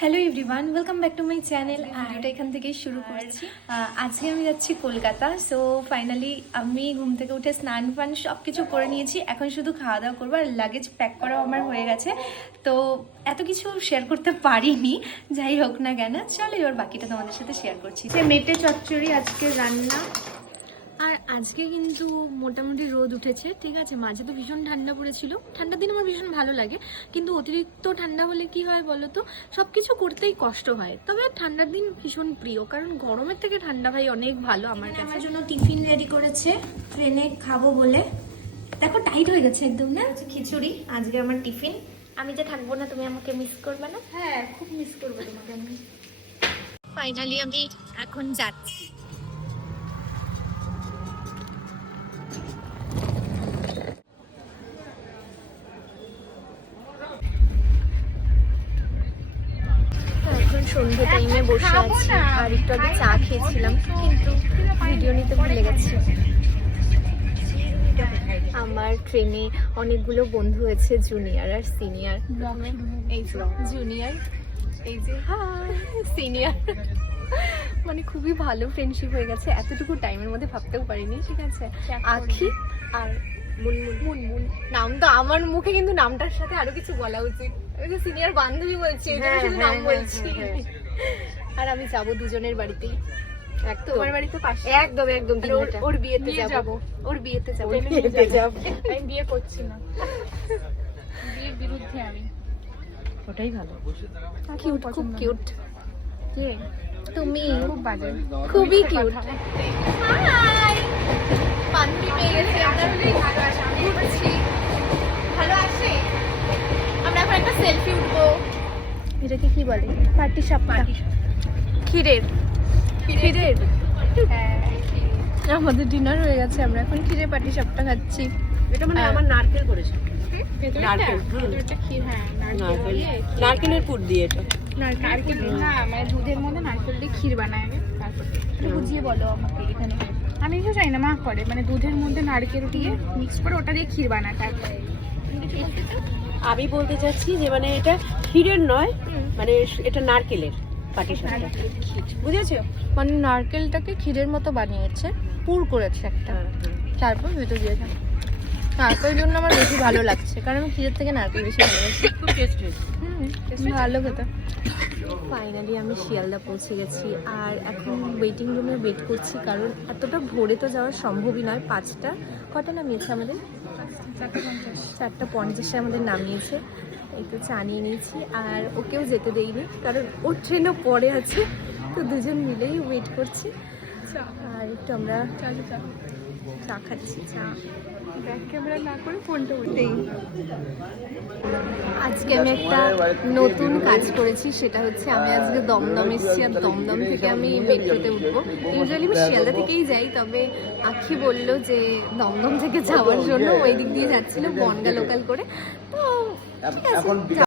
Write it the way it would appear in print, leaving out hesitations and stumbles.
Hello everyone, welcome back to my channel. ভিডিওটা এখান থেকেই শুরু করছি। আজকে আমি যাচ্ছি কলকাতা। সো ফাইনালি আমি ঘুম থেকে উঠে স্নান ফান সব কিছু করে নিয়েছি। এখন শুধু খাওয়া দাওয়া করবো আর লাগেজ প্যাক করাও আমার হয়ে গেছে। তো এত কিছু শেয়ার করতে পারিনি, যাই হোক না কেন। চলো এবার বাকিটা তোমাদের সাথে শেয়ার করছি। মেটে চচ্চড়ি আজকে রান্না। আর আজকে কিন্তু মোটামুটি রোদ উঠেছে, ঠিক আছে। মাঝে তো ভীষণ ঠান্ডা পড়েছিল। ঠান্ডার দিন আমার ভীষণ ভালো লাগে, কিন্তু অতিরিক্ত ঠান্ডা হলে কি হয় বলো তো, সব কিছু করতেই কষ্ট হয়। তবে ঠান্ডার দিন ভীষণ প্রিয়, কারণ গরমের থেকে ঠান্ডা ভাই অনেক ভালো। আমার জন্য টিফিন রেডি করেছে, ট্রেনে খাবো বলে। দেখো টাইট হয়ে গেছে একদম না। খিচুড়ি আজকে আমার টিফিন। আমি যে থাকবো না, তুমি আমাকে মিস করবে না? হ্যাঁ, খুব মিস করবো তোমাকে আমি। ফাইনালি আমি এখন যাচ্ছি। এখন সন্ধ্যে টাইমে বসে আছি, আর একটু আগে চা খেয়েছিলাম, কিন্তু ভিডিও নিতে ভুলে গেছি। আমার ট্রেনে অনেকগুলো বন্ধু হয়েছে, জুনিয়র আর সিনিয়র। এই যে জুনিয়র, এই যে সিনিয়র, মানে খুবই ভালো ফ্রেন্ডশিপ হয়ে গেছে এতটুকু টাইমের মধ্যে, ভাবতেও পারিনি। ঠিক আছে, আখি আর মুনমুন। নাম তো আমার মুখে, কিন্তু নামটার সাথে আরো কিছু বলা উচিত। আমি তো সিনিয়র বান্ধবী বলছি, শুধু নাম বলছি। আর আমি যাবো দুজনের বাড়িতেই। তোমার বাড়ি তো পাশে, একদম একদম। ওর বিয়েতে যাব, ওর বিয়েতে যাব। আমি বিয়ে করছি না, বিয়ের বিরুদ্ধে আমি। ওটাই ভালো। কিউট, খুব কিউট। কে তুমি? খুব বাজে, খুবই কিউট। হাই, বান্ধবী পেয়ে গেছি আমরা। ঘুরছি, ভালো আছে। আমরা এখন একটা সেলফি উঠবো। এটাকে কি বলে? পাটি সাপটা। ক্ষীরের ক্ষীরের আমাদের ডিনার হয়ে গেছে, আমরা এখন ক্ষীরে পাটি সাপটা খাচ্ছি। এটা মানে আমার নারকেল করেছে, নারকেলের পুর দিয়ে। এটা নারকেল না, মানে দুধের মধ্যে নারকেল দিয়ে ক্ষীর বানায়। তারপর বুঝিয়ে বলো আমাকে। এখানে আমি কিছু চাই না, মা করে মানে দুধের মধ্যে নারকেল দিয়ে মিক্স করে ওটা দিয়ে ক্ষীর বানায়। তারপরে আমি বলতে চাচ্ছি যে মানে এটা ক্ষীরের নয়, মানে এটা নারকেলের পাটিসাপটা, বুঝেছো? মানে নারকেলটাকে ক্ষীরের মতো বানিয়েছে, পুর করেছে একটা, তারপর ভেতর দিয়েছে। নারকেলের জন্য আমার বেশি ভালো লাগছে, কারণ আমি ক্ষীরের থেকে নারকেল বেশি ভালোবাসি। খুব টেস্টি, ভালো খেতে। ফাইনালি আমি শিয়ালদা পৌঁছে গেছি, আর এখন ওয়েটিং রুমে ওয়েট করছি, কারণ এতটা ভোরে তো যাওয়া সম্ভবই নয়। 5টা কটা নামিয়েছে আমাদের? 4:50 আমাদের নামিয়েছে। এই তো চা নিয়ে নিয়েছি, আর ওকেও যেতে দেইনি, কারণ ওর ট্রেনও পরে আছে। তো দুজন মিলেই ওয়েট করছি, আর একটু আমরা চা খাচ্ছি। চা ব্যাক ক্যামেরা না করে ফোনটা উঠেই। আজকে আমি একটা নতুন কাজ করেছি, সেটা হচ্ছে আমি আজকে দমদম এসেছি, আর দমদম থেকে আমি মেট্রোতে উঠবো। ইউজুয়ালি আমি শিয়ালদা থেকেই যাই, তবে আখি বলল যে দমদম থেকে যাওয়ার জন্য ওই দিক দিয়ে যাচ্ছিল, বনগা লোকাল করে। তো ঠিক আছে।